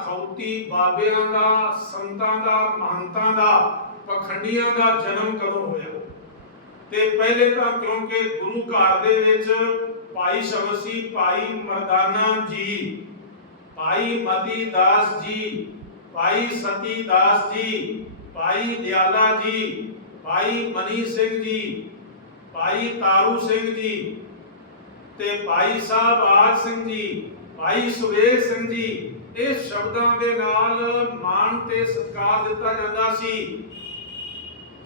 ਅਖੌਤੀ ਬਾਬਿਆਂ ਦਾ, ਸੰਤਾਂ ਦਾ, ਮਹੰਤਾਂ ਦਾ, ਪਖੰਡੀਆਂ ਦਾ ਜਨਮ ਕਦੋਂ ਹੋਇਆ? ਤੇ ਪਹਿਲੇ ਤਾਂ ਕਿਉਂਕਿ ਗੁਰੂ ਘਰ ਦੇ ਵਿੱਚ ਭਾਈ ਸ਼ਬਸੀ ਭਾਈ ਮਰਦਾਨਾ ਜੀ, ਭਾਈ ਮਤੀ ਦਾਸ ਜੀ, ਭਾਈ ਸਤੀ ਦਾਸ ਜੀ, ਭਾਈ ਦਿਆਲਾ ਜੀ, ਭਾਈ ਮਨੀ ਸਿੰਘ ਜੀ, ਭਾਈ ਤਾਰੂ ਸਿੰਘ ਜੀ ਤੇ ਭਾਈ ਸਾਹਿਬ ਆਜ ਸਿੰਘ ਜੀ, ਭਾਈ ਸੁਰੇਸ਼ ਸਿੰਘ ਜੀ ਇਹ ਸ਼ਬਦਾਂ ਦੇ ਨਾਲ ਮਾਣ ਤੇ ਸਤਿਕਾਰ ਦਿੱਤਾ ਜਾਂਦਾ ਸੀ।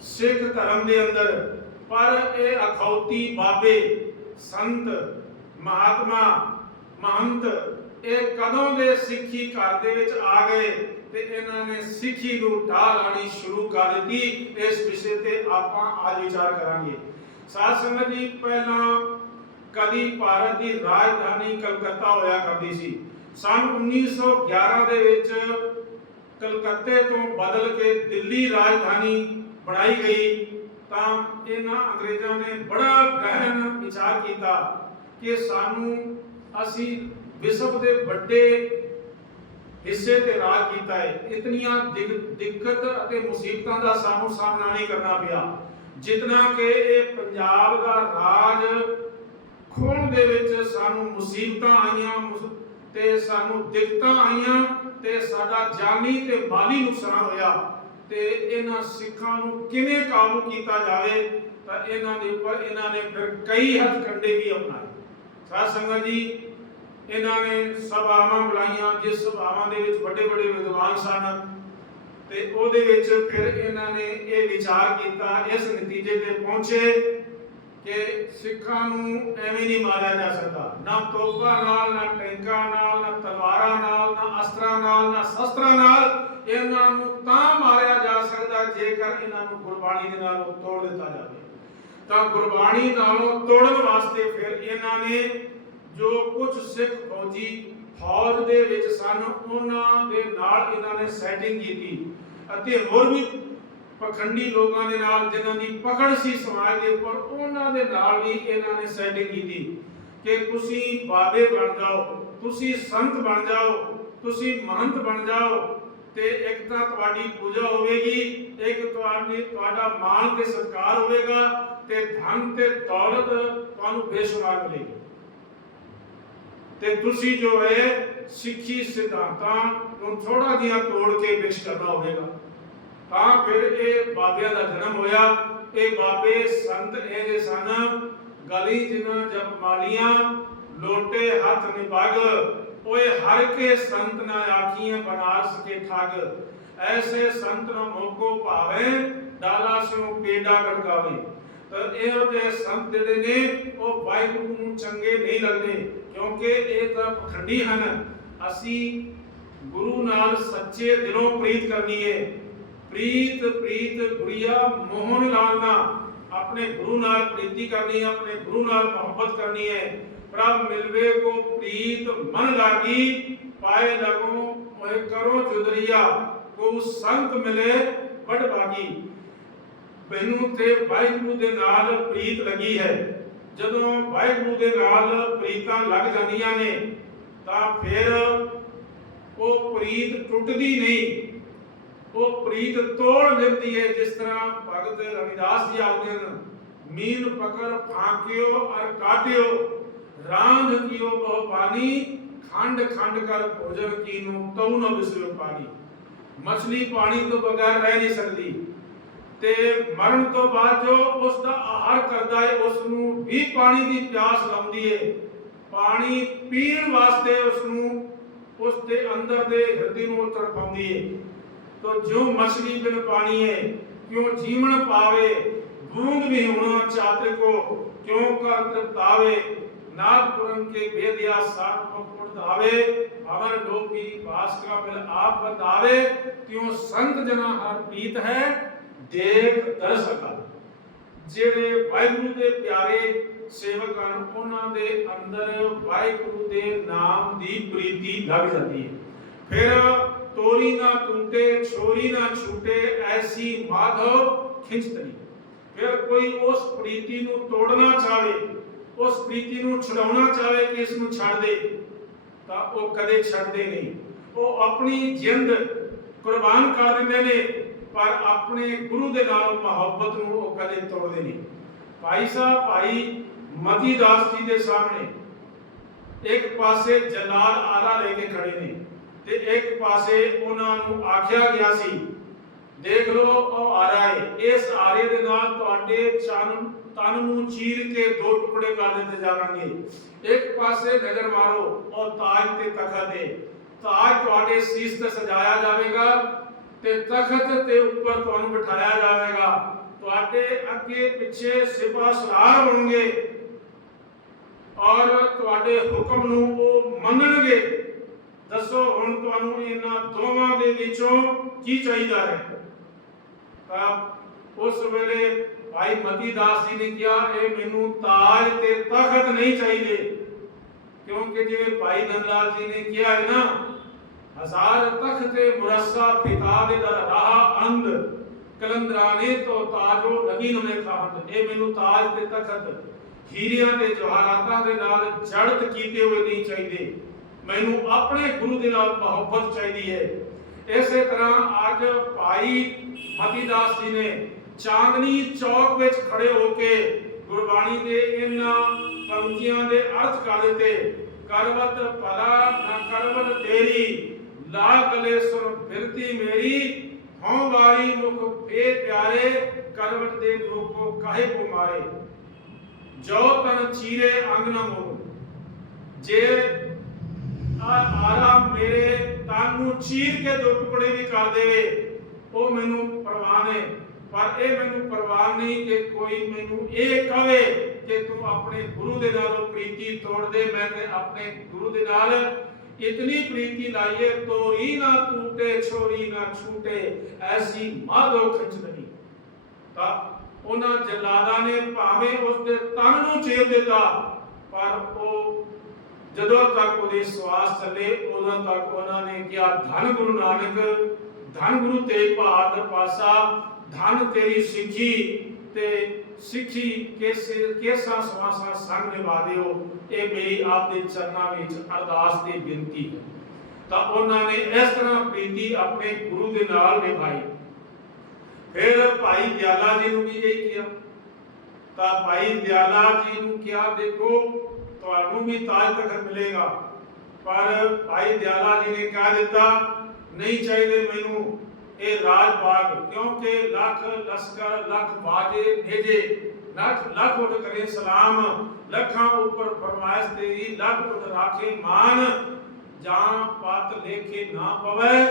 ਸਿੱਖ ਧਰਮ ਦੇ ਅੰਦਰ ਪਰ ਇਹ ਅਖੌਤੀ ਬਾਬੇ, ਸੰਤ, ਮਹਾਤਮਾ, ਮਹੰਤ, ਇਹ ਕਦੋਂ ਦੇ ਸਿੱਖੀ ਘਰ ਦੇ ਵਿੱਚ ਆ ਗਏ ਤੇ ਇਹਨਾਂ ਨੇ ਸਿੱਖੀ ਨੂੰ ਢਾਹ ਲਾਣੀ ਸ਼ੁਰੂ ਕਰ ਦਿੱਤੀ, ਇਸ ਵਿਸ਼ੇ ਤੇ ਆਪਾਂ ਅੱਜ ਵਿਚਾਰ ਕਰਾਂਗੇ। ਸਾਧ ਸੰਗਤ ਜੀ, ਪਹਿਲਾਂ ਕਦੀ ਭਾਰਤ ਦੀ ਰਾਜਧਾਨੀ ਕਲਕੱਤਾ ਹੋਇਆ ਕਰਦੀ ਸੀ। ਸਨ 1911 ਦੇ ਵਿੱਚ ਕਲਕੱਤੇ ਤੋਂ ਬਦਲ ਕੇ ਦਿੱਲੀ ਰਾਜਧਾਨੀ ਬਣਾਈ ਗਈ, ਤਾਂ ਇਹਨਾਂ ਅੰਗਰੇਜ਼ਾਂ ਨੇ ਬੜਾ ਗਹਿਨ ਵਿਚਾਰ ਕੀਤਾ ਕਿ ਸਾਨੂੰ ਅਸੀਂ ਵਿਸ਼ਵ ਦੇ ਵੱਡੇ ਹਿੱਸੇ ਤੇ ਰਾਜ ਕੀਤਾ ਹੈ। ਇਤਨੀਆਂ ਦਿੱਕਤ ਅਤੇ ਮੁਸੀਬਤਾਂ ਦਾ ਸਾਨੂੰ ਸਾਹਮਣਾ ਨਹੀਂ ਕਰਨਾ ਪਿਆ। ਜਿਤਨਾ ਕਿ ਇਹ ਪੰਜਾਬ ਦਾ ਰਾਜ ਖੋਣ ਦੇ ਵਿੱਚ ਸਾਨੂੰ ਮੁਸੀਬਤਾਂ ਆਈਆਂ ਤੇ ਸਾਨੂੰ ਦਿੱਕਤਾਂ ਆਈਆਂ ਤੇ ਸਾਡਾ ਜਾਨੀ ਤੇ ਮਾਲੀ ਨੁਕਸਾਨ ਹੋਇਆ। ਤੇ ਇਹਨਾਂ ਸਿੱਖਾਂ ਨੂੰ ਕਿਵੇਂ ਕਾਬੂ ਕੀਤਾ ਜਾਵੇ, ਤਾਂ ਇਹਨਾਂ ਦੇ ਉੱਪਰ ਇਹਨਾਂ ਨੇ ਫਿਰ ਕਈ ਹੱਥਕੰਡੇ ਵੀ ਅਪਣਾਏ। ਸਾਧ ਸੰਗਤ ਜੀ, ਇਹਨਾਂ ਨੇ ਸਭਾਵਾਂ ਬੁਲਾਈਆਂ, ਜਿਸ ਸਭਾਵਾਂ ਦੇ ਵਿੱਚ ਵੱਡੇ ਵੱਡੇ ਵਿਦਵਾਨ ਸਨ। ਤੇ ਉਹਦੇ ਵਿੱਚ ਫਿਰ ਇਹਨਾਂ ਨੇ ਇਹ ਵਿਚਾਰ ਕੀਤਾ, ਇਸ ਨਤੀਜੇ ਤੇ ਪਹੁੰਚੇ। ਕਿ ਸਿੱਖਾਂ ਨੂੰ ਐਵੇਂ ਨਹੀਂ ਮਾਰਿਆ ਜਾ ਸਕਦਾ। ਨਾ ਤੋਪਾਂ ਨਾਲ, ਨਾ ਟੈਂਕਾਂ ਨਾਲ, ਨਾ ਤਲਵਾਰਾਂ ਨਾਲ, ਨਾ ਅਸਤਰਾਂ ਨਾਲ, ਨਾ ਸ਼ਸਤਰਾਂ ਨਾਲ ਇਹਨਾਂ ਨੂੰ ਤਾਂ ਮਾਰਿਆ ਜਾ ਸਕਦਾ ਜੇਕਰ ਇਹਨਾਂ ਨੂੰ ਗੁਰਬਾਣੀ ਦੇ ਨਾਲ ਤੋੜ ਦਿੱਤਾ ਜਾਵੇ। ਤਾਂ ਗੁਰਬਾਣੀ ਨਾਲੋਂ ਤੋੜਨ ਵਾਸਤੇ ਫਿਰ ਇਹਨਾਂ ਨੇ ਜੋ ਕੁਝ ਸਿੱਖ ਫੌਜੀ ਫੌਜ ਦੇ ਵਿੱਚ ਸਨ, ਉਹਨਾਂ ਦੇ ਨਾਲ ਇਹਨਾਂ ਨੇ ਸੈਟਿੰਗ ਕੀਤੀ। ਅਤੇ ਹੋਰ ਵੀ ਪਖੰਡੀ ਲੋਕਾਂ ਦੇ ਨਾਲ ਜਿਨ੍ਹਾਂ ਦੀ ਪਕੜ ਸੀ ਸਮਾਜ ਦੇ ਉੱਪਰ, ਉਹਨਾਂ ਦੇ ਨਾਲ ਵੀ ਇਹਨਾਂ ਨੇ ਸੈਟਿੰਗ ਕੀਤੀ ਕਿ ਤੁਸੀਂ ਬਾਬੇ ਬਣ ਜਾਓ, ਤੁਸੀਂ ਸੰਤ ਬਣ ਜਾਓ, ਤੁਸੀਂ ਮਹੰਤ ਬਣ ਜਾਓ ਤੇ ਇੱਕ ਤਾਂ ਤੁਹਾਡੀ ਪੂਜਾ ਹੋਵੇਗੀ, ਇੱਕ ਤੁਹਾਡੀ, ਤੁਹਾਡਾ ਮਾਣ ਤੇ ਸਤਿਕਾਰ ਹੋਵੇਗਾ ਤੇ ਧਨ ਤੇ ਦੌਲਤ ਤੁਹਾਨੂੰ ਬੇਸ਼ੁਮਾਰ ਮਿਲੇਗੀ। ਤੇ ਤੁਸੀਂ ਜੋ ਹੈ ਸਿੱਖੀ ਸਿਧਾਂਤਾਂ ਨੂੰ ਥੋੜਾ ਜਿਹਾ ਤੋੜ ਕੇ ਵਿਕਸ ਕਰਨਾ ਹੋਵੇਗਾ। ਤਾਂ ਫਿਰ ਇਹ ਬਾਬਿਆਂ ਦਾ ਜਨਮ ਹੋਇਆ। ਇਹ ਬਾਬੇ ਸੰਤ ਇਹ ਸਨ, ਗਲੀ ਜਿਨ੍ਹਾਂ ਜਪ ਮਾਲੀਆਂ, ਲੋਟੇ ਹੱਥ ਨਿਭਗ ਓਏ ਹਰ ਕੇ ਸੰਤ ਨਾ ਆਖੀਆਂ ਬਨਾਰਸ ਕੇ ਠੱਗ। ਐਸੇ ਸੰਤ ਨਾ ਮੋਕੋ ਭਾਵੇ ਡਾਲਾ ਸਿਉ ਪੇਡਾ ਗੜਕਾਵੇ ਤਾਂ ਇਹ ਤੇ ਸੰਤ ਜਿਹੜੇ ਨੇ, ਉਹ ਵਾਹਿਗੁਰੂ ਨੂੰ ਚੰਗੇ ਨਹੀਂ ਲੱਗਦੇ, ਕਿਉਂਕਿ ਇਹ ਤਾਂ ਪਖੰਡੀ ਹਨ। ਅਸੀਂ ਗੁਰੂ ਨਾਲ ਸੱਚੇ ਦਿਲੋਂ ਪ੍ਰੀਤ ਕਰਨੀ ਹੈ ਪ੍ਰੀਤ ਪ੍ਰੀਤ ਗੁਰੀਆ ਮੋਹਨ ਲਾਲਨਾ ਆਪਣੇ ਗੁਰੂ ਨਾਲ ਪ੍ਰੀਤੀ ਕਰਨੀ ਹੈ, ਆਪਣੇ ਗੁਰੂ ਨਾਲ ਮੁਹੱਬਤ ਕਰਨੀ ਹੈ। ਪ੍ਰਭ ਮਿਲਵੇ ਕੋ ਪ੍ਰੀਤ ਮਨ ਲਾਗੀ, ਪਾਏ ਲਗੋ ਮੋਹਿ ਕਰੋ ਜੁਦਰੀਆ ਕੋ ਸੰਤ ਮਿਲੇ ਬੜ ਭਾਗੀ। ਮੈਨੂੰ ਤੇ ਵਾਹਿਗੁਰੂ ਦੇ ਨਾਲ ਪ੍ਰੀਤ ਲੱਗੀ ਹੈ। ਜਦੋਂ ਵਾਹਿਗੁਰੂ ਦੇ ਨਾਲ ਪ੍ਰੀਤਾਂ ਲੱਗ ਜਾਂਦੀਆਂ ਨੇ, ਤਾਂ ਫਿਰ ਉਹ ਪ੍ਰੀਤ ਟੁੱਟਦੀ ਨਹੀਂ। ਉਹ ਪ੍ਰੀਤ ਤੋੜ ਲੈਂਦੀ ਹੈ ਜਿਸ ਤਰ੍ਹਾਂ ਭਗਤ ਰਵਿਦਾਸ ਜੀ ਆਖਦੇ ਹਨ। ਮੀਨ ਪਕੜ ਫਾਕਿਓ ਅਰ ਕਾਟਿਓ ਰਾਂਝ ਕੀਓ ਬਹੁ ਪਾਣੀ, ਖੰਡ ਖੰਡ ਕਰ ਭੋਜਨ ਕੀਨੂ ਤਉ ਨ ਬਿਸਰਿਓ ਪਾਣੀ। ਮਛਲੀ ਪਾਣੀ ਤੋਂ ਬਗੈਰ ਰਹਿ ਨਹੀਂ ਸਕਦੀ। ਤੇ ਮਰਨ ਤੋਂ ਬਾਅਦ ਜੋ ਉਸ ਦਾ ਆਹਾਰ ਕਰਦਾ ਹੈ ਉਸ ਨੂੰ ਵੀ ਪਾਣੀ ਦੀ ਪਿਆਸ ਲਾਉਂਦੀ ਹੈ ਪਾਣੀ ਪੀਣ ਵਾਸਤੇ ਉਸ ਨੂੰ ਉਸ ਦੇ ਅੰਦਰ ਦੇ ਹਿਰਦੇ ਨੂੰ ਤੜਪਾਉਂਦੀ ਹੈ ਤੋ ਜੋ ਮਛਲੀ ਬਿਨ ਪਾਣੀ ਹੈ ਜੀਵਨ ਪਾਵੇ, ਬੂੰਦ ਵੀ ਹੋਣਾ ਚਾਤਰ ਕੋ, ਕਿਉਂ ਕਰ ਤ੍ਰਿਪਤਾਵੇ, ਨਾਗ ਪੁਰਨ ਕੇ ਬੇਦਿਆ ਸਾਖ ਮੁਕਟ ਧਾਵੇ ਅਮਰ ਲੋਕੀ ਬਾਸਕਾ ਮਿਲ ਆਪ ਬਤਾਵੇ ਕਿਉਂ ਸੰਤ ਜਨਾ ਹਰ ਪੀਤ ਹੈ, ਦੇਖ ਦਰਸ ਜਿਹੜੇ ਵਾਹਿਗੁਰੂ ਦੇ ਪਿਆਰੇ ਸੇਵਕ ਹਨ, ਉਹਨਾਂ ਦੇ ਅੰਦਰ ਵਾਹਿਗੁਰੂ ਦੇ ਨਾਮ ਦੀ ਪ੍ਰੀਤੀ ਲੱਗ ਜਾਂਦੀ ਹੈ। ਫਿਰ ਤੋਰੀ ਨਾ ਟੁੱਟੇ ਛੋਰੀ ਨਾ ਛੂਟੇ, ਐਸੀ ਮਾਧਵ ਖਿੰਚਤਨੀ ਫਿਰ ਕੋਈ ਉਸ ਪ੍ਰੀਤੀ ਨੂੰ ਤੋੜਨਾ ਚਾਵੇ ਉਸ ਪ੍ਰੀਤੀ ਨੂੰ ਛਡਾਉਣਾ ਚਾਵੇ ਕਿ ਇਸ ਨੂੰ ਛੱਡ ਦੇ, ਤਾਂ ਉਹ ਕਦੇ ਛੱਡਦੇ ਨਹੀਂ। ਉਹ ਆਪਣੀ ਜਿੰਦ ਕੁਰਬਾਨ ਕਰ ਦਿੰਦੇ ਨੇ, ਪਰ ਆਪਣੇ ਗੁਰੂ ਦੇ ਨਾਲ ਮੁਹੱਬਤ ਨੂੰ ਉਹ ਕਦੇ ਤੋੜਦੇ ਨਹੀਂ। ਭਾਈ ਸਾਹਿਬ, ਭਾਈ ਮਤੀ ਦਾਸ ਜੀ ਦੇ ਸਾਹਮਣੇ ਇੱਕ ਪਾਸੇ ਜਲਾਲ ਆਲਾ ਲੈ ਕੇ ਖੜੇ ਨੇ ਤੇ ਇੱਕ ਪਾਸੇ ਉਹਨਾਂ ਨੂੰ ਆਖਿਆ ਗਿਆ ਸੀ, ਦੇਖ ਲਓ, ਉਹ ਆਰਾ ਹੈ ਇਸ ਆਰੇ ਦੇ ਨਾਲ ਤੁਹਾਡੇ ਚੰਨ, ਤਨ ਨੂੰ ਚੀਰ ਕੇ ਦੋ ਟੁਕੜੇ ਕਰ ਦਿੱਤੇ ਜਾਣਗੇ। ਇੱਕ ਪਾਸੇ ਨਜ਼ਰ ਮਾਰੋ, ਉਹ ਤਾਜ ਤੇ ਤਖਤ ਹੈ ਤਾਜ ਤੁਹਾਡੇ ਸੀਸ ਤੇ ਸਜਾਇਆ ਜਾਵੇਗਾ ਤੇ ਤਖਤ ਤੇ ਉੱਪਰ ਤੁਹਾਨੂੰ ਬਿਠਾਇਆ ਜਾਵੇਗਾ। ਤੁਹਾਡੇ ਅੱਗੇ ਪਿੱਛੇ ਸਿਪਾ ਸਲਾਰ ਹੋਣਗੇ ਔਰ ਤੁਹਾਡੇ ਹੁਕਮ ਨੂੰ ਉਹ ਮੰਨਣਗੇ। ਦੱਸੋ ਹੁਣ ਤੁਹਾਨੂੰ ਇਹਨਾਂ ਦੋਵਾਂ ਦੇ ਵਿੱਚੋਂ ਕੀ ਚਾਹੀਦਾ ਹੈ? ਤਾਂ ਉਸ ਵੇਲੇ ਭਾਈ ਮਤੀ ਦਾਸ ਜੀ ਨੇ ਕਿਹਾ, ਇਹ ਮੈਨੂੰ ਤਾਜ ਤੇ ਤਖਤ ਨਹੀਂ ਚਾਹੀਦੇ। ਕਿਉਂਕਿ ਜਿਵੇਂ ਭਾਈ ਨੰਦਲਾਲ ਜੀ ਨੇ ਕਿਹਾ ਹੈ ਨਾ, ਹਜ਼ਾਰ ਤਖਤੇ ਮੁਰੱਸਾ ਪਿਤਾ ਦੇ ਦਰ ਰਾਹ ਅੰਧ, ਕਲੰਦਰਾਨੇ ਤੋਂ ਤਾਜੋ ਨਗੀਨ ਨੇ ਖਾਹੰਦ ਇਹ ਮੈਨੂੰ ਤਾਜ ਤੇ ਤਖਤ, ਹੀਰਿਆਂ ਤੇ ਜਵਾਹਰਾਤਾਂ ਦੇ ਨਾਲ ਜੜਤ ਕੀਤੇ ਹੋਏ ਨਹੀਂ ਚਾਹੀਦੇ। ਮੈਨੂੰ ਆਪਣੇ ਗੁਰੂ ਦੇ ਨਾਲ ਮੁਹੱਬਤ ਚਾਹੀਦੀ ਹੈ। ਇਸੇ ਤਰ੍ਹਾਂ ਅੱਜ ਭਾਈ ਮਤੀਦਾਸ ਜੀ ਨੇ ਚਾਂਦਨੀ ਚੌਕ ਵਿੱਚ ਖੜੇ ਹੋ ਕੇ ਗੁਰਬਾਣੀ ਦੇ ਇਹਨਾਂ ਪੰਕਤੀਆਂ ਦੇ ਅਰਥ ਕਰ ਦਿੱਤੇ। ਕਰਵਤ ਭਲਾ ਨਾ ਕਰਵਤ ਤੇਰੀ, ਲਾ ਗਲੇ ਸੁਣ ਫਿਰਤੀ ਮੇਰੀ, ਹਉ ਵਾਰੀ ਮੁਖ ਫੇ ਪਿਆਰੇ ਕਰਵਟ ਦੇ ਲੋਕੋ ਕਾਹੇ ਕੋ ਮਾਰੇ। ਜੋ ਤਨ ਚੀਰੇ ਅੰਗ ਨ ਮੋ ਜੇ ਆ ਆਰਾ ਮੇਰੇ ਤਨ ਨੂੰ ਚੀਰ ਕੇ ਦੋ ਟੁਕੜੇ ਵੀ ਕਰ ਦੇਵੇ। ਉਹ ਮੈਨੂੰ ਪਰਵਾਹ ਨਹੀਂ ਪਰ ਇਹ ਮੈਨੂੰ ਪਰਵਾਹ ਨਹੀਂ ਕਿ ਕੋਈ ਮੈਨੂੰ ਇਹ ਕਵੇ ਕਿ ਤੂੰ ਆਪਣੇ ਗੁਰੂ ਦੇ ਨਾਲ ਪ੍ਰੀਤੀ ਤੋੜ ਦੇ, ਮੈਂ ਤੇ ਆਪਣੇ ਗੁਰੂ ਦੇ ਨਾਲ ਇਤਨੀ ਪ੍ਰੀਤੀ ਲਾਈਏ, ਤੋਰੀ ਨਾ ਟੂਟੇ, ਛੋਰੀ ਨਾ ਛੂਟੇ, ਐਸੀ ਮਾਧੋ ਖਿੱਚ ਤਾਂ ਉਹਨਾਂ ਜਲਾਦਾਂ ਨੇ ਭਾਵੇਂ ਉਸ ਦੇ ਤਨ ਨੂੰ ਚੀਰ ਦਿੱਤਾ, ਪਰ ਉਹ ਜਦੋਂ ਤੱਕ ਉਹਦੇ ਸਵਾਸ ਚੱਲੇ, ਉਦੋਂ ਤੱਕ ਉਹਨਾਂ ਨੇ ਕਿਹਾ, ਧੰਨ ਗੁਰੂ ਨਾਨਕ, ਧੰਨ ਗੁਰੂ ਤੇਗ ਬਹਾਦਰ ਪਾਸਾ ਧੰਨ ਤੇਰੀ ਸਿੱਖੀ ਤੇ ਸਿੱਖੀ ਕੇਸੇ ਕੇਸਾ ਸਵਾਸਾ ਸੰਗ ਨਿਭਾ ਦਿਓ। ਇਹ ਮੇਰੀ ਆਪ ਦੇ ਚਰਨਾਂ ਵਿੱਚ ਅਰਦਾਸ ਤੇ ਬੇਨਤੀ ਹੈ। ਤਾਂ ਉਹਨਾਂ ਨੇ ਇਸ ਤਰ੍ਹਾਂ ਪ੍ਰੀਤੀ ਆਪਣੇ ਗੁਰੂ ਦੇ ਨਾਲ ਨਿਭਾਈ। ਫਿਰ ਭਾਈ ਦਿਆਲਾ ਜੀ ਨੂੰ ਵੀ ਇਹ ਕਿਹਾ। ਤਾਂ ਭਾਈ ਦਿਆਲਾ ਜੀ ਨੂੰ ਕਿਹਾ, ਦੇਖੋ ਤੁਹਾਨੂੰ ਵੀ ਤਾਜ ਤਖਤ ਮਿਲੇਗਾ। ਪਰ ਭਾਈ ਦਿਆਲਾ ਜੀ ਨੇ ਕਹਿ ਦਿੱਤਾ, ਨਹੀਂ ਚਾਹੀਦੇ ਮੈਨੂੰ ਇਹ ਰਾਜ ਬਾਗ ਕਿਉਂਕਿ ਲੱਖ ਲਸ਼ਕਰ, ਲੱਖ ਬਾਜੇ ਭੇਜੇ, ਲੱਖ ਲੱਖ ਉਠ ਕਰੇ ਸਲਾਮ, ਲੱਖਾਂ ਉੱਪਰ ਫਰਮਾਇਸ਼ ਤੇਰੀ, ਲੱਖ ਉਠ ਰਾਖੇ ਮਾਨ ਜਾਂ ਪਤ ਲੇਖੇ ਨਾ ਪਵੇ,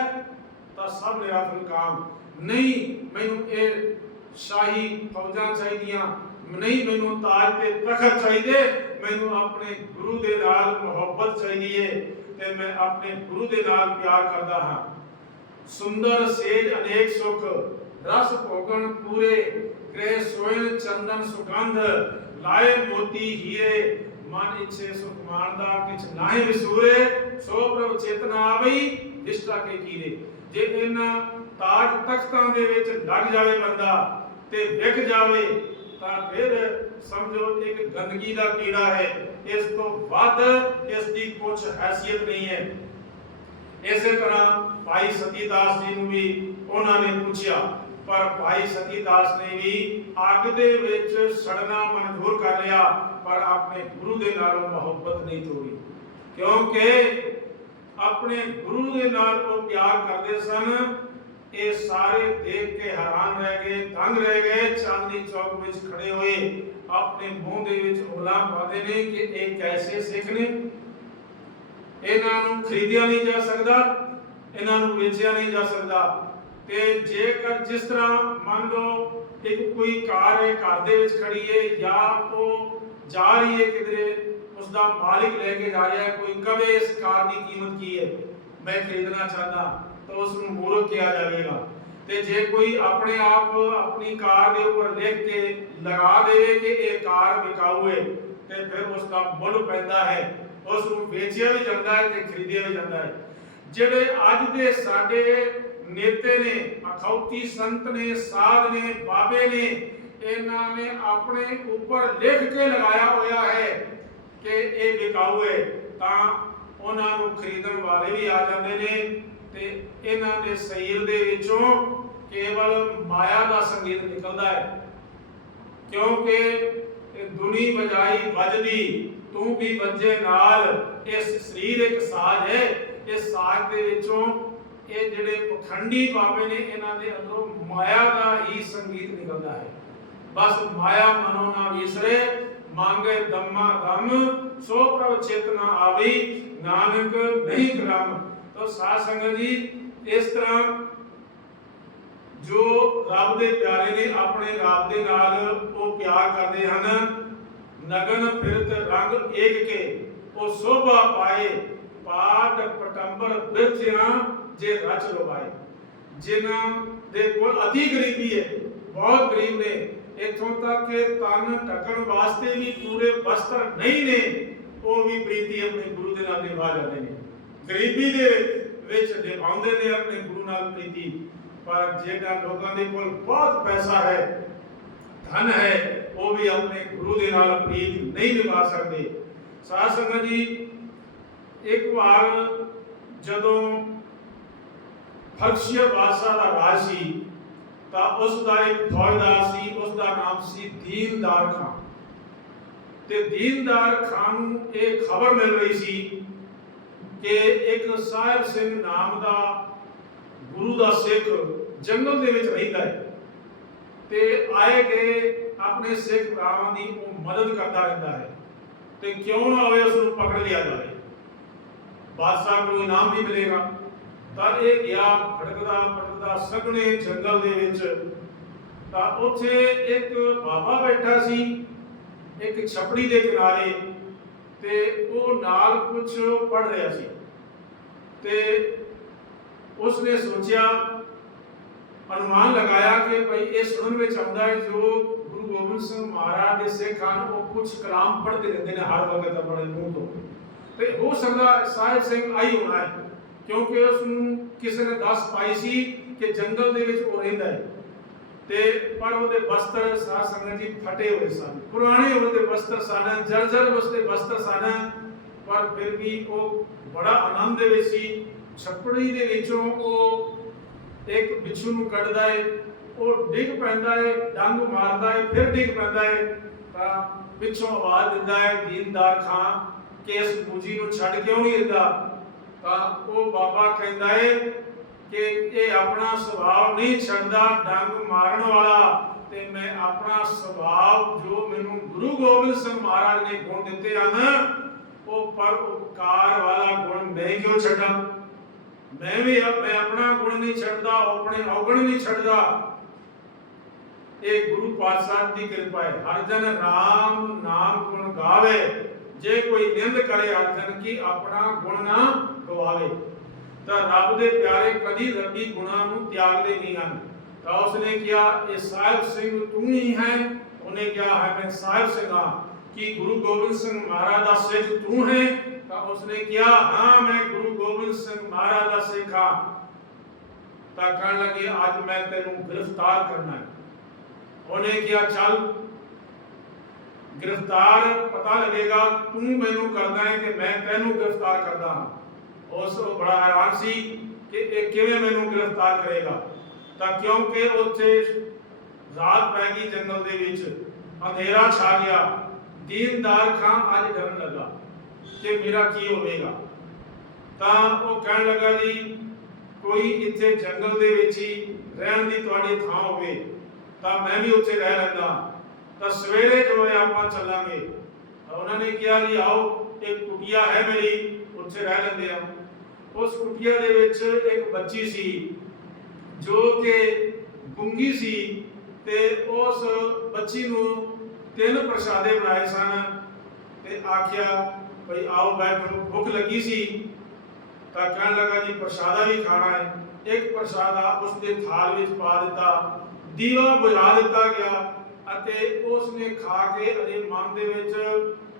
ਤਾਂ ਸਭ ਮੇਰਾ ਕੰਮ ਨਹੀਂ ਮੈਨੂੰ ਇਹ ਸ਼ਾਹੀ ਫੌਜਾਂ ਚਾਹੀਦੀਆਂ, ਨਹੀਂ ਮੈਨੂੰ ਤਾਜ ਤੇ ਤਖਤ ਚਾਹੀਦੇ ਮੈਨੂੰ ਆਪਣੇ ਗੁਰੂ ਦੇ ਨਾਲ ਮੁਹੱਬਤ ਚਾਹੀਦੀ ਹੈ ਤੇ ਮੈਂ ਆਪਣੇ ਗੁਰੂ ਦੇ ਨਾਲ ਪਿਆਰ ਕਰਦਾ ਹਾਂ। ਸੁੰਦਰ ਸੇਜ ਅਨੇਕ ਸੁਖ, ਰਸ ਭੋਗਣ ਪੂਰੇ ਗ੍ਰਹਿ ਸੋਇਨ ਚੰਦਨ ਸੁਗੰਧ, ਲਾਏ ਮੋਤੀ ਹੀਰੇ ਮਨ ਇੱਛੇ ਸੁਖ ਮਾਨਦਾ ਕਿਛ ਨਾਹੀ ਵਿਸੂਰੇ, ਸੋ ਪ੍ਰਭ ਚੇਤਨਾ ਆਵਈ ਨਿਸ਼ਟਾ ਕੇ ਕੀਰੇ। ਜੇ ਇਹਨਾਂ ਤਾਜ ਤਖਤਾਂ ਦੇ ਵਿੱਚ ਲੱਗ ਜਾਵੇ ਬੰਦਾ ਤੇ ਵਿਕ ਜਾਵੇ, ਤਾਂ ਫਿਰ ਸਮਝੋ ਇੱਕ ਗੰਦਗੀ ਦਾ ਕੀੜਾ ਹੈ, ਇਸ ਤੋਂ ਵੱਧ ਇਸ ਦੀ ਕੁਝ ਹੈਸੀਅਤ ਨਹੀਂ ਹੈ। ਇਸੇ ਤਰ੍ਹਾਂ ਭਾਈ ਸਤੀਦਾਸ ਜੀ ਨੂੰ ਵੀ ਉਹਨਾਂ ਨੇ ਪੁੱਛਿਆ, ਪਰ ਭਾਈ ਸਤੀਦਾਸ ਨੇ ਵੀ ਅੱਗ ਦੇ ਵਿੱਚ ਸੜਨਾ ਮਨਜ਼ੂਰ ਕਰ ਲਿਆ, ਪਰ ਆਪਣੇ ਗੁਰੂ ਦੇ ਨਾਲ ਮੁਹੱਬਤ ਨਹੀਂ ਤੋੜੀ ਕਿਉਂਕਿ ਆਪਣੇ ਗੁਰੂ ਦੇ ਨਾਲ ਉਹ ਪਿਆਰ ਕਰਦੇ ਸਨ, ਇਹ ਸਾਰੇ ਦੇਖ ਕੇ ਹੈਰਾਨ ਰਹਿ ਗਏ, ਤੰਗ ਰਹਿ ਗਏ, ਚਾਂਦਨੀ ਚੌਕ ਵਿੱਚ ਖੜੇ ਹੋਏ। ਆਪਣੇ ਮੂੰਹ ਦੇ ਵਿੱਚ ਉਂਗਲਾਂ ਪਾਉਂਦੇ ਨੇ ਕਿ ਇਹ ਕੈਸੇ ਸਿੱਖ ਨੇ। ਇਹਨਾਂ ਨੂੰ ਖਰੀਦਿਆ ਨਹੀਂ ਜਾ ਸਕਦਾ, ਇਹਨਾਂ ਨੂੰ ਵੇਚਿਆ ਨਹੀਂ ਜਾ ਸਕਦਾ। ਤੇ ਜੇਕਰ ਜਿਸ ਤਰ੍ਹਾਂ ਮੰਨ ਲਓ ਇੱਕ ਕੋਈ ਕਾਰ ਹੈ ਘਰ ਦੇ ਵਿੱਚ ਖੜੀ ਹੈ ਜਾਂ ਉਹ ਜਾ ਰਹੀ ਹੈ ਕਿਧਰੇ ਉਸ ਦਾ ਮਾਲਿਕ ਲੈ ਕੇ ਜਾ ਰਿਹਾ ਹੈ, ਕੋਈ ਕਵੇ ਇਸ ਕਾਰ ਦੀ ਕੀਮਤ ਕੀ ਹੈ ਮੈਂ ਖਰੀਦਣਾ ਚਾਹੁੰਦਾ ਤਾਂ ਉਸ ਨੂੰ ਮੂਰਖ ਕਿਹਾ ਜਾਵੇਗਾ। ਤੇ ਜੇ ਕੋਈ ਆਪਣੇ ਆਪ ਆਪਣੀ ਕਾਰ ਦੇ ਉੱਪਰ ਲਿਖ ਕੇ ਲਗਾ ਦੇਵੇ ਕਿ ਇਹ ਕਾਰ ਵਿਕਾਊ ਹੈ ਤੇ ਫਿਰ ਉਸ ਦਾ ਮੁੱਲ ਪੈਂਦਾ ਹੈ। ਉਸ ਨੂੰ ਵੇਚਿਆ ਵੀ ਜਾਂਦਾ ਹੈ ਤੇ ਖਰੀਦਿਆ ਵੀ ਜਾਂਦਾ ਹੈ। ਜਿਹੜੇ ਅੱਜ ਦੇ ਸਾਡੇ ਨੇਤੇ ਨੇ, ਅਖੌਤੀ ਸੰਤ ਨੇ, ਸਾਧ ਨੇ, ਬਾਬੇ ਨੇ, ਇਹਨਾਂ ਨੇ ਆਪਣੇ ਉੱਪਰ ਲਿਖ ਕੇ ਲਗਾਇਆ ਹੋਇਆ ਹੈ ਕਿ ਇਹ ਵਿਕਾਊ ਹੈ ਤਾਂ ਉਹਨਾਂ ਨੂੰ ਖਰੀਦਣ ਵਾਲੇ ਵੀ ਆ ਜਾਂਦੇ ਨੇ। ਤੇ ਇਹਨਾਂ ਦੇ ਸਰੀਰ ਦੇ ਵਿੱਚੋਂ ਕੇਵਲ ਮਾਇਆ ਦਾ ਸੰਗੀਤ ਨਿਕਲਦਾ ਹੈ। ਕਿਉਂਕਿ ਦੁਨੀ ਵਜਾਈ ਵੱਜਦੀ, ਤੂੰ ਵੀ ਵੱਜੇ ਨਾਲ। ਇਸ ਸਰੀਰ ਇੱਕ ਸਾਜ਼ ਹੈ। ਇਸ ਸਾਜ਼ ਦੇ ਵਿੱਚੋਂ ਇਹ ਜਿਹੜੇ ਪਖੰਡੀ ਬਾਬੇ ਨੇ, ਇਹਨਾਂ ਦੇ ਅੰਦਰੋਂ ਮਾਇਆ ਦਾ ਹੀ ਸੰਗੀਤ ਨਿਕਲਦਾ ਹੈ। ਬਸ ਮਾਇਆ ਮਨੋ ਨਾ ਵਿਸਰੇ, ਮੰਗੇ ਦਮਾ ਦਮ, ਸੋ ਪ੍ਰਭ ਚੇਤਨਾ ਆਵੀ, ਨਾਨਕ ਨਹੀਂ ਕਰਮ ਤੋ ਸਾਧ ਸੰਗਤ ਜੀ, ਇਸ ਤਰ੍ਹਾਂ ਜੋ ਰੱਬ ਦੇ ਪਿਆਰੇ ਨੇ ਆਪਣੇ ਰੱਬ ਦੇ ਨਾਲ ਉਹ ਪਿਆਰ ਕਰਦੇ ਹਨ, ਨਗਨ ਫਿਰਤ ਰੰਗ ਏਕ ਕੇ, ਉਹ ਸੋਭਾ ਪਾਏ ਪਾਟ ਪਟੰਬਰ ਬਿਰਥਿਆਂ ਜੇ ਰਚ ਲਵਾਏ ਜਿਨ੍ਹਾਂ ਦੇ ਕੋਲ ਅਤੀ ਗਰੀਬੀ ਹੈ ਬਹੁਤ ਗਰੀਬ ਨੇ, ਇੱਥੋਂ ਤੱਕ ਕਿ ਤਨ ਢੱਕਣ ਵਾਸਤੇ ਵੀ ਪੂਰੇ ਵਸਤਰ ਨਹੀਂ ਨੇ, ਉਹ ਵੀ ਪ੍ਰੀਤੀ ਆਪਣੇ ਗੁਰੂ ਦੇ ਨਾਲ ਨਿਭਾ ਜਾਂਦੇ ਨੇ। ਗਰੀਬੀ ਦੇ ਵਿੱਚ ਨਿਭਾਉਂਦੇ ਨੇ ਆਪਣੇ ਗੁਰੂ ਨਾਲ ਪ੍ਰੀਤੀ। ਪਰ ਜਿਹੜਾ ਲੋਕਾਂ ਦੇ ਕੋਲ ਬਹੁਤ ਪੈਸਾ ਹੈ, ਧਨ ਹੈ, ਉਹ ਵੀ ਆਪਣੇ ਗੁਰੂ ਦੇ ਨਾਲ ਪ੍ਰੀਤ ਨਹੀਂ ਨਿਭਾ ਸਕਦੇ। ਸਾਧ ਸੰਗਤ ਜੀ, ਇੱਕ ਵਾਰ ਜਦੋਂ ਫਰਸ਼ੀਆ ਬਾਦਸ਼ਾਹ ਦਾ ਰਾਜ ਸੀ, ਤਾਂ ਉਸ ਦਾ ਇੱਕ ਫੌਜਦਾਰ ਸੀ, ਉਸ ਦਾ ਨਾਮ ਸੀ ਦੀਨਦਾਰ ਖਾਨ। ਤੇ ਦੀਨਦਾਰ ਖਾਨ ਨੂੰ ਇਹ ਖਬਰ ਮਿਲ ਰਹੀ ਸੀ ਕਿ ਇੱਕ ਸਾਹਿਬ ਸਿੰਘ ਨਾਮ ਦਾ ਗੁਰੂ ਦਾ ਸਿੱਖ ਜੰਗਲ ਦੇ ਵਿੱਚ ਰਹਿੰਦਾ ਹੈ ਤੇ ਆਏ ਗਏ ਆਪਣੇ ਸਿੱਖ ਭਰਾਵਾਂ ਦੀ ਉਹ ਮਦਦ ਕਰਦਾ ਰਹਿੰਦਾ ਹੈ ਤੇ ਕਿਉਂ ਨਾ ਹੋਵੇ ਉਸ ਨੂੰ ਪਕੜ ਲਿਆ ਜਾਵੇ। ਬਾਦਸ਼ਾਹ ਨੂੰ ਇਨਾਮ ਵੀ ਮਿਲੇਗਾ। ਤਾਂ ਇਹ ਗਿਆ ਭਟਕਦਾ ਭਟਕਦਾ ਸਗਣੇ ਜੰਗਲ ਦੇ ਵਿੱਚ। ਤਾਂ ਉੱਥੇ ਇੱਕ ਬਾਬਾ ਬੈਠਾ ਸੀ, ਇੱਕ ਛਪੜੀ ਦੇ ਕਿਨਾਰੇ। ਤੇ ਉਹ ਨਾਲ ਕੁਝ ਪੜ ਰਿਹਾ ਸੀ। ਤੇ ਉਸਨੇ ਸੋਚਿਆ, ਅਨੁਮਾਨ ਲਗਾਇਆ ਕਿ ਭਈ ਇਹ ਸੁਣਨ ਵਿੱਚ ਆਉਂਦਾ ਹੈ ਜੋ ਗੁਰੂ ਗੋਬਿੰਦ ਸਿੰਘ ਮਹਾਰਾਜ ਦੇ ਸਿੱਖ ਹਨ, ਉਹ ਕੁਝ ਕਲਾਮ ਪੜ੍ਹਦੇ ਰਹਿੰਦੇ ਨੇ ਹਰ ਵਕਤ ਆਪਣੇ ਮੂੰਹ ਤੋਂ। ਤੇ ਹੋ ਸਕਦਾ ਸਾਹਿਬ ਸਿੰਘ ਆਈ ਹੋਣਾ ਹੈ, ਕਿਉਂਕਿ ਉਸ ਨੂੰ ਕਿਸੇ ਨੇ ਦੱਸ ਪਾਈ ਸੀ ਕਿ ਜੰਗਲ ਦੇ ਵਿੱਚ ਉਹ ਰਹਿੰਦਾ ਹੈ। ਤੇ ਪਰ ਉਹਦੇ ਵਸਤਰ ਸਾਧ ਸੰਗਤ ਜੀ ਫਟੇ ਹੋਏ ਸਨ। ਪੁਰਾਣੇ ਉਹਦੇ ਵਸਤਰ ਸਨ ਜਰਜਰ ਉਸਦੇ ਵਸਤਰ ਸਨ, ਪਰ ਫਿਰ ਵੀ ਉਹ ਬੜਾ ਆਨੰਦ ਦੇ ਵਿੱਚ ਸੀ। ਛੱਪੜੀ ਦੇ ਵਿੱਚੋਂ ਉਹ ਇੱਕ ਬਿੱਛੂ ਨੂੰ ਕੱਢਦਾ ਹੈ ਉਹ ਡਿੱਗ ਪੈਂਦਾ ਹੈ ਡੰਗ ਮਾਰਦਾ ਏ, ਫਿਰ ਡਿੱਗ ਪੈਂਦਾ ਹੈ ਤਾਂ ਪਿੱਛੋਂ ਆਵਾਜ਼ ਦਿੰਦਾ ਹੈ ਦੀਨਦਾਰ ਖਾਂ, ਕਿ ਇਸ ਮੂਜੀ ਨੂੰ ਛੱਡ ਕਿਉਂ ਨਹੀਂ ਦਿੰਦਾ ਤਾਂ ਉਹ ਬਾਬਾ ਕਹਿੰਦਾ ਹੈ ਕਿ ਇਹ ਆਪਣਾ ਸੁਭਾਅ ਨਹੀਂ ਛੱਡਦਾ, ਡੰਗ ਮਾਰਨ ਵਾਲਾ। ਤੇ ਮੈਂ ਆਪਣਾ ਸੁਭਾਅ ਜੋ ਮੈਨੂੰ ਗੁਰੂ ਗੋਬਿੰਦ ਸਿੰਘ ਮਹਾਰਾਜ ਨੇ ਗੁਣ ਦਿੱਤੇ ਹਨ, ਉਹ ਪਰ ਉਪਕਾਰ ਵਾਲਾ ਗੁਣ ਮੈਂ ਕਿਉਂ ਛੱਡਾਂ? ਮੈਂ ਵੀ ਮੈਂ ਆਪਣਾ ਗੁਣ ਨਹੀਂ ਛੱਡਦਾ ਆਪਣੇ ਔਗਣ ਨਹੀਂ ਛੱਡਦਾ। ਇਹ ਗੁਰੂ ਪਾਤਸ਼ਾਹ ਦੀ ਕਿਰਪਾ ਹੈ। ਹਰ ਜਨ ਰਾਮ ਨਾਮ ਗੁਣ ਗਾਵੇ। ਜੇ ਕੋਈ ਨਿੰਦ ਕਰੇ ਹਰ ਜਨ ਕੀ ਆਪਣਾ ਗੁਣ ਨਾ ਗਵਾਵੇ। ਤਾਂ ਰੱਬ ਦੇ ਪਿਆਰੇ ਕਦੀ ਰੱਬੀ ਗੁਣਾਂ ਨੂੰ ਤਿਆਗਦੇ ਨਹੀਂ ਹਨ। ਤਾਂ ਉਸਨੇ ਕਿਹਾ, ਇਹ ਸਾਹਿਬ ਸਿੰਘ ਤੂੰ ਹੀ ਹੈ। ਉਹਨੇ ਕਿਹਾ, ਹੈ, ਮੈਂ ਸਾਹਿਬ ਸਿੰਘ ਹਾਂ। ਕੀ ਗੁਰੂ ਗੋਬਿੰਦ ਸਿੰਘ ਮਹਾਰਾਜ ਦਾ ਸਿੱਖ ਤੂੰ ਹੈ? ਤਾਂ ਉਸਨੇ ਕਿਹਾ, ਹਾਂ, ਮੈਂ ਗੁਰੂ ਗੋਬਿੰਦ ਸਿੰਘ ਮਹਾਰਾਜ ਦਾ ਸਿੱਖ ਹਾਂ। ਤਾਂ ਕਹਿਣ ਲੱਗੇ, ਅੱਜ ਮੈਂ ਤੈਨੂੰ ਗ੍ਰਿਫਤਾਰ ਕਰਨਾ ਹੈ। ਉਹਨੇ ਕਿਹਾ, ਚੱਲ, ਗ੍ਰਿਫਤਾਰ ਪਤਾ ਲੱਗੇਗਾ, ਤੂੰ ਮੈਨੂੰ ਕਰਦਾ ਹੈ ਕਿ ਮੈਂ ਤੈਨੂੰ ਗ੍ਰਿਫਤਾਰ ਕਰਦਾ ਹਾਂ। ਉਸ ਨੂੰ ਬੜਾ ਹੈਰਾਨ ਸੀ ਕਿ ਇਹ ਕਿਵੇਂ ਮੈਨੂੰ ਗ੍ਰਿਫਤਾਰ ਕਰੇਗਾ। ਤਾਂ ਕਿਉਂਕਿ ਉੱਥੇ ਰਾਤ ਪੈ ਗਈ ਜੰਗਲ ਦੇ ਵਿੱਚ ਅੰਧੇਰਾ ਛਾ ਗਿਆ, ਦੀਨਦਾਰ ਖਾਂ ਅੱਜ ਡਰਨ ਲੱਗਾ ਕਿ ਮੇਰਾ ਕੀ ਹੋਵੇਗਾ? ਤਾਂ ਉਹ ਕਹਿਣ ਲੱਗਾ ਜੀ, ਕੋਈ ਇੱਥੇ ਜੰਗਲ ਦੇ ਵਿੱਚ ਹੀ ਰਹਿਣ ਦੀ ਤੁਹਾਡੀ ਥਾਂ ਹੋਵੇ, ਤਾਂ ਮੈਂ ਵੀ ਉੱਥੇ ਰਹਿ ਲੈਂਦਾ। ਤਾਂ ਸਵੇਰੇ ਜੋ ਹੈ ਆਪਾਂ ਚੱਲਾਂਗੇ। ਤਾਂ ਉਹਨਾਂ ਨੇ ਕਿਹਾ ਜੀ, ਆਓ, ਇੱਕ ਕੁਟੀਆ ਹੈ ਮੇਰੀ, ਉੱਥੇ ਰਹਿ ਲੈਂਦੇ ਆ ਉਸ ਕੁਟੀਆ ਦੇ ਵਿੱਚ ਇੱਕ ਬੱਚੀ ਸੀ, ਜੋ ਕਿ ਗੁੰਗੀ ਸੀ ਤੇ ਉਸ ਬੱਚੀ ਨੂੰ ਤਿੰਨ ਪ੍ਰਸ਼ਾਦੇ ਬਣਾਏ ਸਨ ਤੇ ਆਖਿਆ, ਭਈ ਆਓ ਬੈਠੋ, ਭੁੱਖ ਲੱਗੀ ਸੀ। ਤਾਂ ਕਹਿਣ ਲੱਗਾ, ਜੀ, ਪ੍ਰਸ਼ਾਦਾ ਵੀ ਖਾਣਾ ਹੈ। ਇੱਕ ਪ੍ਰਸ਼ਾਦਾ ਉਸ ਦੇ ਥਾਲ ਵਿੱਚ ਪਾ ਦਿੱਤਾ, ਦੀਵਾ ਬੁਝਾ ਦਿੱਤਾ ਗਿਆ ਅਤੇ ਉਸ ਨੇ ਖਾ ਕੇ ਅਜੇ ਮਨ ਦੇ ਵਿੱਚ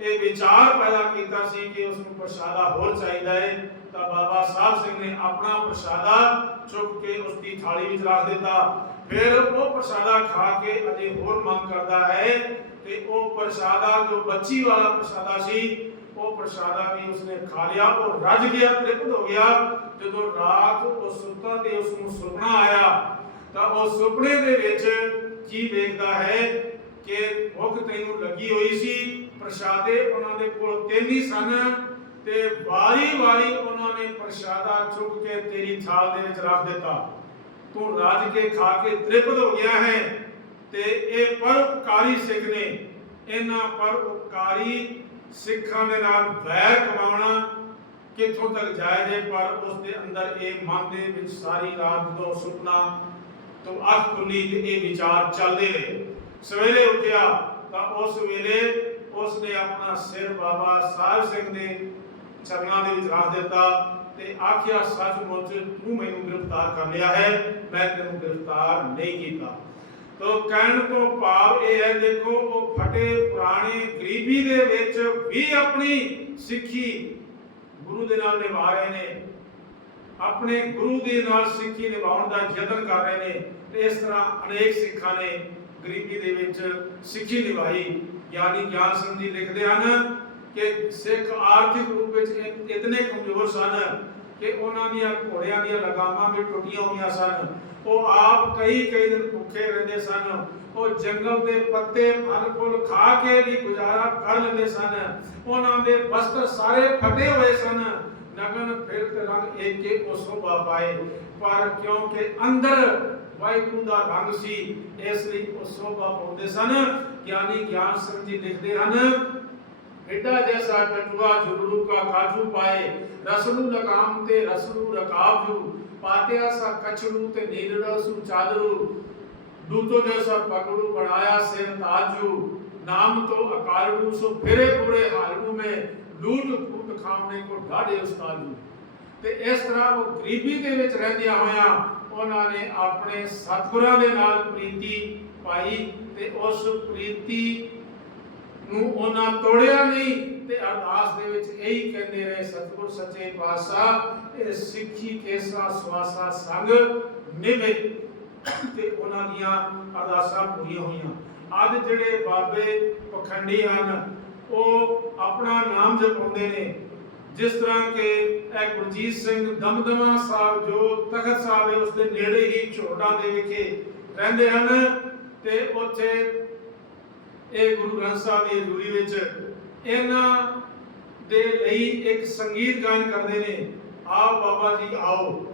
ਇਹ ਵਿਚਾਰ ਪੈਦਾ ਕੀਤਾ ਸੀ ਕਿ ਉਸ ਨੂੰ ਪ੍ਰਸ਼ਾਦਾ ਹੋਰ ਚਾਹੀਦਾ ਹੈ, ਤਾਂ ਬਾਬਾ ਸਾਹਿਬ ਸਿੰਘ ਨੇ ਆਪਣਾ ਪ੍ਰਸ਼ਾਦਾ ਚੁੱਕ ਕੇ ਉਸ ਦੀ ਥਾਲੀ ਵਿੱਚ ਰੱਖ ਦਿੱਤਾ। ਫਿਰ ਉਹ ਪ੍ਰਸ਼ਾਦਾ ਖਾ ਕੇ ਅਜੇ ਹੋਰ ਮੰਗ ਕਰਦਾ ਹੈ ਤੇ ਉਹ ਪ੍ਰਸ਼ਾਦਾ, ਜੋ ਬੱਚੀ ਵਾਲਾ ਪ੍ਰਸ਼ਾਦਾ ਸੀ, ਉਹ ਪ੍ਰਸ਼ਾਦਾ ਵੀ ਉਸਨੇ ਖਾ ਲਿਆ। ਉਹ ਰੱਜ ਗਿਆ, ਤ੍ਰਿਪਤ ਹੋ ਗਿਆ। ਜਦੋਂ ਰਾਤ ਉਹ ਸੁੱਤਾ ਤੇ ਉਸ ਨੂੰ ਸੁਪਨਾ ਆਇਆ, ਤਾਂ ਉਹ ਸੁਪਨੇ ਦੇ ਵਿੱਚ ਕੀ ਵੇਖਦਾ ਹੈ? ਕਿ ਭੁੱਖ ਤੈਨੂੰ ਲੱਗੀ ਹੋਈ ਸੀ, ਪ੍ਰਸ਼ਾਦੇ ਉਹਨਾਂ ਦੇ ਕੋਲ ਤਿੰਨ ਹੀ ਸਨ ਤੇ ਵਾਰੀ-ਵਾਰੀ ਉਹਨਾਂ ਨੇ ਪ੍ਰਸ਼ਾਦਾ ਚੁੱਕ ਕੇ ਤੇਰੀ ਥਾਲ ਦੇ ਵਿੱਚ ਰੱਖ ਦਿੱਤਾ। ਤੂੰ ਰੱਜ ਕੇ ਖਾ ਕੇ ਤ੍ਰਿਪਤ ਹੋ ਗਿਆ ਹੈ ਤੇ ਇਹ ਪਰਉਪਕਾਰੀ ਸਿੱਖ ਨੇ। ਇਹਨਾਂ ਪਰਉਪਕਾਰੀ ਸਿੱਖਾਂ ਦੇ ਨਾਲ ਵੈਰ ਕਮਾਉਣਾ ਕਿੱਥੋਂ ਤੱਕ ਜਾਇਜ਼ ਹੈ, ਪਰ ਉਸ ਦੇ ਅੰਦਰ ਇਹ ਮਨ ਦੇ ਵਿੱਚ ਸਾਰੀ ਰਾਤ ਜਦੋਂ ਸੁਪਨਾ ਤੋਂ ਅੱਖ ਖੁੱਲੀ ਤੇ ਇਹ ਵਿਚਾਰ ਚੱਲਦੇ ਰਹੇ। ਸਵੇਰੇ ਉੱਠਿਆ ਤਾਂ ਉਸ ਵੇਲੇ ਉਸ ਨੇ ਆਪਣਾ ਸਿਰ ਬਾਬਾ ਸਾਹਿਬ ਸਿੰਘ ਦੇ ਚਰਨਾਂ ਦੇ ਵਿੱਚ ਰੱਖ ਦਿੱਤਾ ਤੇ ਆਖਿਆ, ਸੱਚਮੁੱਚ ਤੂੰ ਮੈਨੂੰ ਗ੍ਰਿਫਤਾਰ ਕਰ ਲਿਆ ਹੈ, ਮੈਂ ਤੈਨੂੰ ਗ੍ਰਿਫਤਾਰ ਨਹੀਂ ਕੀਤਾ। ਤੋ ਕਹਿਣ ਤੋਂ ਭਾਵ ਇਹ ਹੈ, ਦੇਖੋ, ਉਹ ਫਟੇ ਪੁਰਾਣੇ ਗਰੀਬੀ ਦੇ ਵਿੱਚ ਵੀ ਆਪਣੀ ਸਿੱਖੀ ਗੁਰੂ ਦੇ ਨਾਲ ਨਿਭਾ ਰਹੇ ਨੇ, ਆਪਣੇ ਗੁਰੂ ਦੇ ਨਾਲ ਸਿੱਖੀ ਨਿਭਾਉਣ ਦਾ ਯਤਨ ਕਰ ਰਹੇ ਨੇ ਤੇ ਇਸ ਤਰ੍ਹਾਂ ਅਨੇਕ ਸਿੱਖਾਂ ਨੇ ਗਰੀਬੀ ਦੇ ਵਿੱਚ ਸਿੱਖੀ ਨਿਭਾਈ ਗਿਆਨੀ ਗਿਆਨ ਸਿੰਘ ਲਿਖਦੇ ਹਨ ਕਿ ਸਿੱਖ ਆਰਥਿਕ ਰੂਪ ਵਿੱਚ ਇਤਨੇ ਕਮਜ਼ੋਰ ਸਨ ਕਿ ਉਹਨਾਂ ਦੀਆਂ ਘੋੜਿਆਂ ਦੀਆਂ ਲਗਾਮਾਂ ਵੀ ਟੁੱਟੀਆਂ ਹੋਈਆਂ ਸਨ। ਉਹ ਆਪ ਕਈ ਕਈ ਦਿਨ ਭੁੱਖੇ ਰਹਿੰਦੇ ਸਨ। ਉਹ ਜੰਗਲ ਦੇ ਪੱਤੇ ਫਲ ਫੁੱਲ ਖਾ ਕੇ ਵੀ ਗੁਜ਼ਾਰਾ ਕਰ ਲੈਂਦੇ ਸਨ। ਉਹਨਾਂ ਦੇ ਵਸਤਰ ਸਾਰੇ ਫਟੇ ਹੋਏ ਸਨ। ਨਗਨ ਫਿਰ ਤੇ ਰੰਗ ਇੱਕ ਕੇ ਉਹ ਸੋਭਾ ਪਾਏ। ਪਰ ਕਿਉਂਕਿ ਅੰਦਰ ਵਾਹਿਗੁਰੂ ਦਾ ਰੰਗ ਸੀ। ਇਸ ਲਈ ਉਹ ਸੋਭਾ ਪਾਉਂਦੇ ਸਨ। ਗਿਆਨੀ ਗਿਆਨ ਸਿੰਘ ਜੀ ਲਿਖਦੇ ਹਨ ਏਡਾ ਜੈਸਾ ਟਟੂਆ ਝੁਗੜੂ ਕਾ ਕਾਜੂ ਪਾਏ। ਰਸਲੂ ਲਗਾਮ ਤੇ ਰਸਲੂ ਰਕਾਬ ਜੂ ਪਾਤਿਆ ਸਾ ਕਛੜੂ ਤੇ ਨੀਲੜਾ ਸੂ ਚਾਦਰੂ। ਦੂਤੋ ਜੈਸਾ ਪਗੜੂ ਬਣਾਇਆ ਸਿਰ ਤਾਜੂ। ਨਾਮ ਤੋਂ ਅਕਾਲੂ ਸੋ ਫਿਰੇ ਪੂਰੇ ਹਾਲੂ ਮੇ। ਲੂਟ ਫੂਟ ਖਾਮਣੇ ਕੋ ਢਾਡੇ ਉਸਤਾਦੂ ਤੇ ਇਸ ਤਰ੍ਹਾਂ ਉਹ ਗਰੀਬੀ ਦੇ ਵਿੱਚ ਰਹਿੰਦਿਆਂ ਹੋਇਆਂ ਉਹਨਾਂ ਨੇ ਆਪਣੇ ਸਤਿਗੁਰਾਂ ਦੇ ਨਾਲ ਪ੍ਰੀਤੀ ਪਾਈ ਤੇ ਉਸ ਪ੍ਰੀਤੀ ਨੂੰ ਉਹਨਾਂ ਤੋੜਿਆ ਨਹੀਂ ਤੇ ਅਰਦਾਸ ਦੇ ਵਿੱਚ ਇਹੀ ਕਹਿੰਦੇ ਰਹੇ, ਸਤਿਗੁਰ ਸੱਚੇ ਪਾਤਸ਼ਾਹ, ਇਹ ਸਿੱਖੀ, ਕੇਸਾ, ਸਵਾਸਾ, ਸੰਗ ਨਿਵੇ। ਤੇ ਉਹਨਾਂ ਦੀਆਂ ਅਰਦਾਸਾਂ ਪੂਰੀਆਂ ਹੋਈਆਂ। ਅੱਜ ਜਿਹੜੇ ਬਾਬੇ ਪਖੰਡੀ ਹਨ, ਉਹ ਆਪਣਾ ਨਾਮ ਜਪਾਉਂਦੇ ਨੇ। ਜਿਸ ਤਰ੍ਹਾਂ ਕਿ ਇਹ ਗੁਰਜੀਤ ਸਿੰਘ ਦਮਦਮਾ ਸਾਹਿਬ ਜੋ ਤਖਤ ਸਾਹਿਬ ਹੈ ਉਸ ਦੇ ਨੇੜੇ ਹੀ ਝੋਟਾਂ ਦੇ ਵਿਖੇ ਰਹਿੰਦੇ ਹਨ ਤੇ ਉੱਥੇ ਇਹ ਗੁਰੂ ਗ੍ਰੰਥ ਸਾਹਿਬ ਦੀ ਹਜ਼ੂਰੀ ਵਿੱਚ ਇਹਨਾਂ ਦੇ ਲਈ ਇੱਕ ਸੰਗੀਤ ਗਾਇਨ ਕਰਦੇ ਨੇ। ਆਓ ਬਾਬਾ ਜੀ, ਆਓ।